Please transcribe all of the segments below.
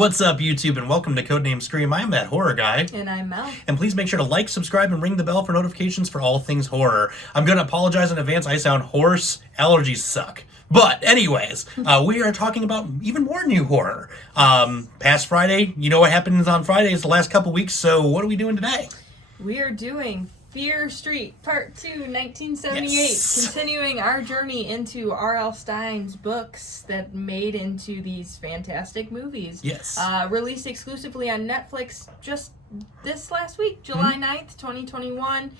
What's up, YouTube, and welcome to Codename Scream. I'm that horror guy. And I'm Mel. And please make sure to like, subscribe, and ring the bell for notifications for all things horror. I'm going to apologize in advance. I sound hoarse. Allergies suck. But anyways, we are talking about even more new horror. Past Friday, you know what happens on Fridays the last couple weeks, so what are we doing today? We are doing Fear Street Part 2, 1978, Yes. continuing our journey into R.L. Stine's books that made into these fantastic movies. Yes. Released exclusively on Netflix just this last week, July 9th, 2021.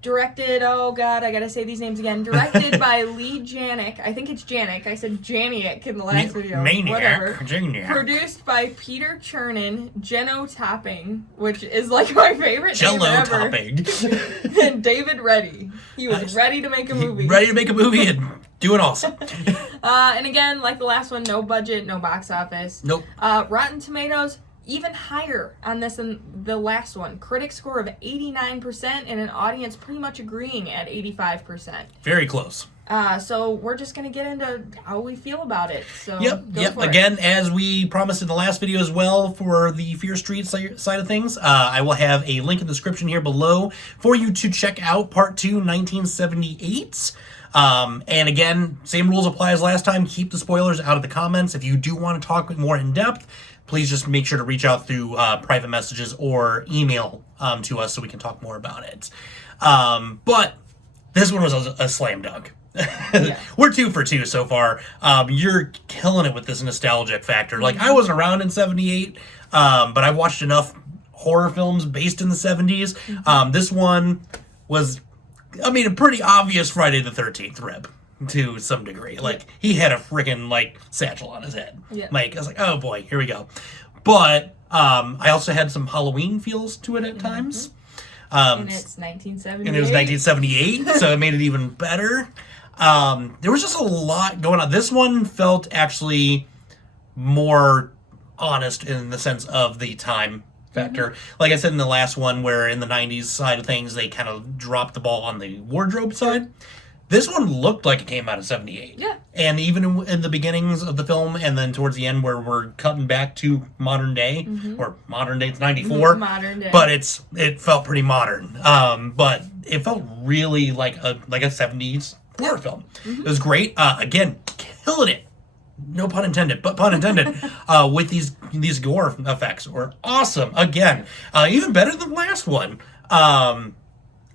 Directed, oh god, I gotta say these names again. Directed by Lee Janik. I think it's Janik. I said Janiak in the last video. Whatever. Janiac. Produced by Peter Chernin, Jeno Topping, which is like my favorite Jello name ever. topping. And David Reddy. He was ready to make a movie. Ready to make a movie and doing awesome. And again, like the last one, no budget, no box office. Nope. Rotten Tomatoes, even higher on this than the last one. Critic score of 89% and an audience pretty much agreeing at 85%. Very close. So we're just going to get into how we feel about it. So Yep. for it. Again, as we promised in the last video as well for the Fear Street side of things, I will have a link in the description here below for you to check out Part 2, 1978. And again, same rules apply as last time. Keep the spoilers out of the comments. If you do want to talk more in depth, please just make sure to reach out through private messages or email to us so we can talk more about it. But this one was a slam dunk. Yeah. We're 2 for 2 so far. You're killing it with this nostalgic factor. Like, I wasn't around in 78, but I watched enough horror films based in the 70s. This one was, I mean, a pretty obvious Friday the 13th rip. To some degree. Like, he had a freaking, like, satchel on his head. Yeah. Like, I was like, oh boy, here we go. But, I also had some Halloween feels to it at times. And it's 1978. And it was 1978, so it made it even better. There was just a lot going on. This one felt actually more honest in the sense of the time factor. Like I said in the last one, where in the 90s side of things, they kind of dropped the ball on the wardrobe side. This one looked like it came out of 78. Yeah. And even in the beginnings of the film, and then towards the end where we're cutting back to modern day, or modern day, it's 94. Modern day. But it felt pretty modern. But it felt really like a 70s horror film. It was great. Again, killing it. No pun intended, but pun intended. With these gore effects were awesome. Again, even better than the last one.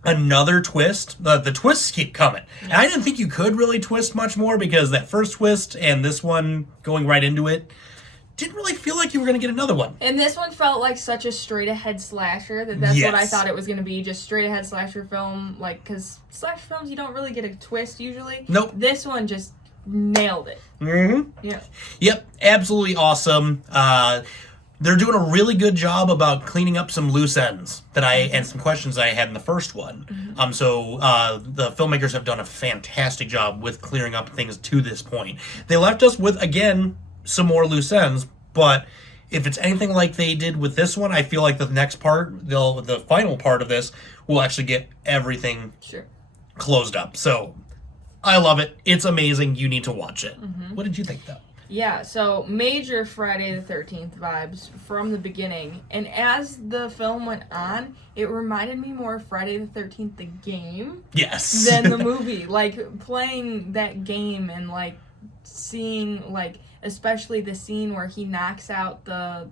Another twist. The twists keep coming. And I didn't think you could really twist much more because that first twist and this one going right into it didn't really feel like you were going to get another one. And this one felt like such a straight-ahead slasher that's what I Yes. thought it was going to be, just straight-ahead slasher film. Like, because slasher films, you don't really get a twist usually. Nope. This one just nailed it. Mm-hmm. Yeah. Yep, absolutely awesome. They're doing a really good job about cleaning up some loose ends and some questions I had in the first one. So the filmmakers have done a fantastic job with clearing up things to this point. They left us with, again, some more loose ends, but if it's anything like they did with this one, I feel like the next part, the final part of this, will actually get everything closed up. So I love it. It's amazing. You need to watch it. What did you think, though? Yeah, so major Friday the 13th vibes from the beginning. And as the film went on, it reminded me more of Friday the 13th, the game, Yes. than the movie. Like, playing that game and, like, seeing, like, especially the scene where he knocks out the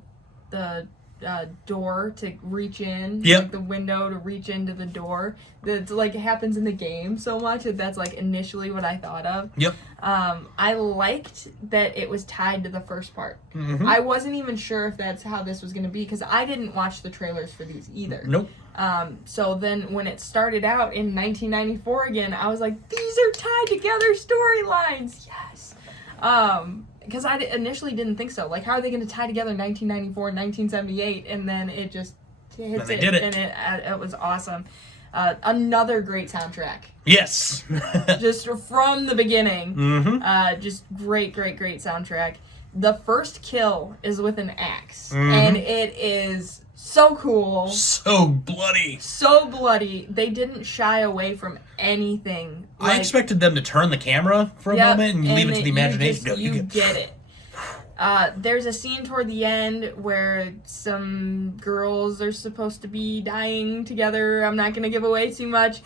door to reach in, Yep. like the window to reach into the door. That's like, it happens in the game so much that that's like initially what I thought of. Yep. I liked that it was tied to the first part. I wasn't even sure if that's how this was going to be because I didn't watch the trailers for these either. Nope. So then when it started out in 1994 again, I was like, these are tied together storylines. Yes. Because I initially didn't think so. Like, how are they going to tie together 1994 and 1978? And then it just hits they did it. And it was awesome. Another great soundtrack. Yes. Just from the beginning. Just great soundtrack. The first kill is with an axe. And it is so cool. So bloody. So bloody. They didn't shy away from anything. I expected them to turn the camera for a moment and leave it to the imagination. You get it. There's a scene toward the end where some girls are supposed to be dying together. I'm not going to give away too much.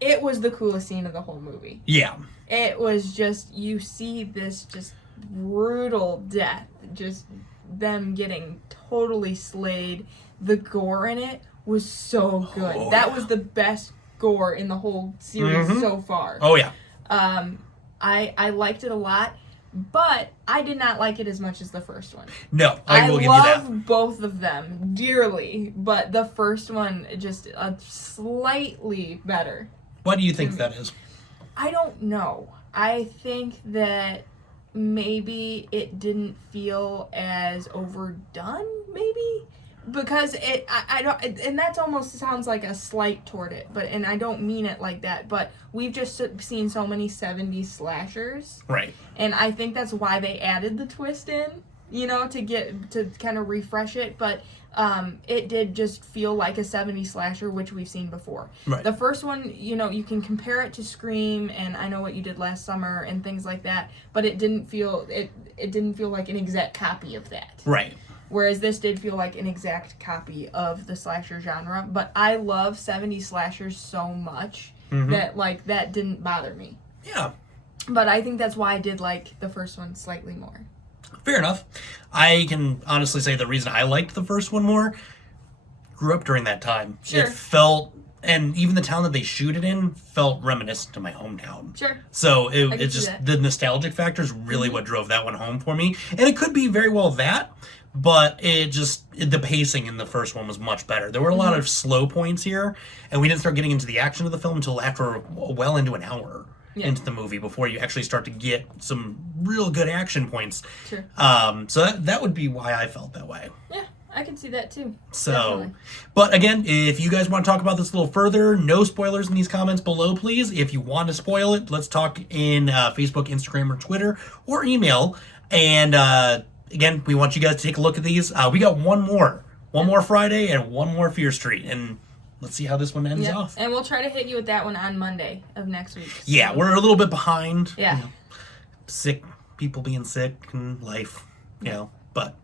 It was the coolest scene of the whole movie. Yeah. It was just, you see this just brutal death, just them getting totally slayed. The gore in it was so good. Oh, that yeah. was the best gore in the whole series so far. Oh, yeah. I liked it a lot, but I did not like it as much as the first one. No, I will give you that. I love both of them dearly, but the first one just slightly better. Why do you think that is? I don't know. I think that maybe it didn't feel as overdone, maybe? Because I don't, and that almost sounds like a slight toward it, and I don't mean it like that, but we've just seen so many 70s slashers. Right. And I think that's why they added the twist in, to kind of refresh it, but it did just feel like a 70s slasher, which we've seen before. Right. The first one, you can compare it to Scream and I Know What You Did Last Summer and things like that, but it didn't feel like an exact copy of that. Right. Whereas this did feel like an exact copy of the slasher genre. But I love 70s slashers so much that, that didn't bother me. Yeah. But I think that's why I did like the first one slightly more. Fair enough. I can honestly say the reason I liked the first one more, grew up during that time. Sure. It felt, and even the town that they shoot it in felt reminiscent to my hometown. Sure. So can it's see just, that. the nostalgic factor is really what drove that one home for me. And it could be very well that, but the pacing in the first one was much better. There were a lot of slow points here, and we didn't start getting into the action of the film until after well into an hour into the movie before you actually start to get some real good action points. Sure. So that would be why I felt that way. Yeah, I can see that too. So, Definitely. But again, if you guys want to talk about this a little further, no spoilers in these comments below, please. If you want to spoil it, let's talk in Facebook, Instagram, or Twitter, or email. And again, we want you guys to take a look at these. We got one more Friday and one more Fear Street, and let's see how this one ends off. And we'll try to hit you with that one on Monday of next week. So. Yeah, we're a little bit behind. Yeah. Sick people being sick and life, But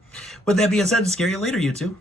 with that being said, scare you later, YouTube.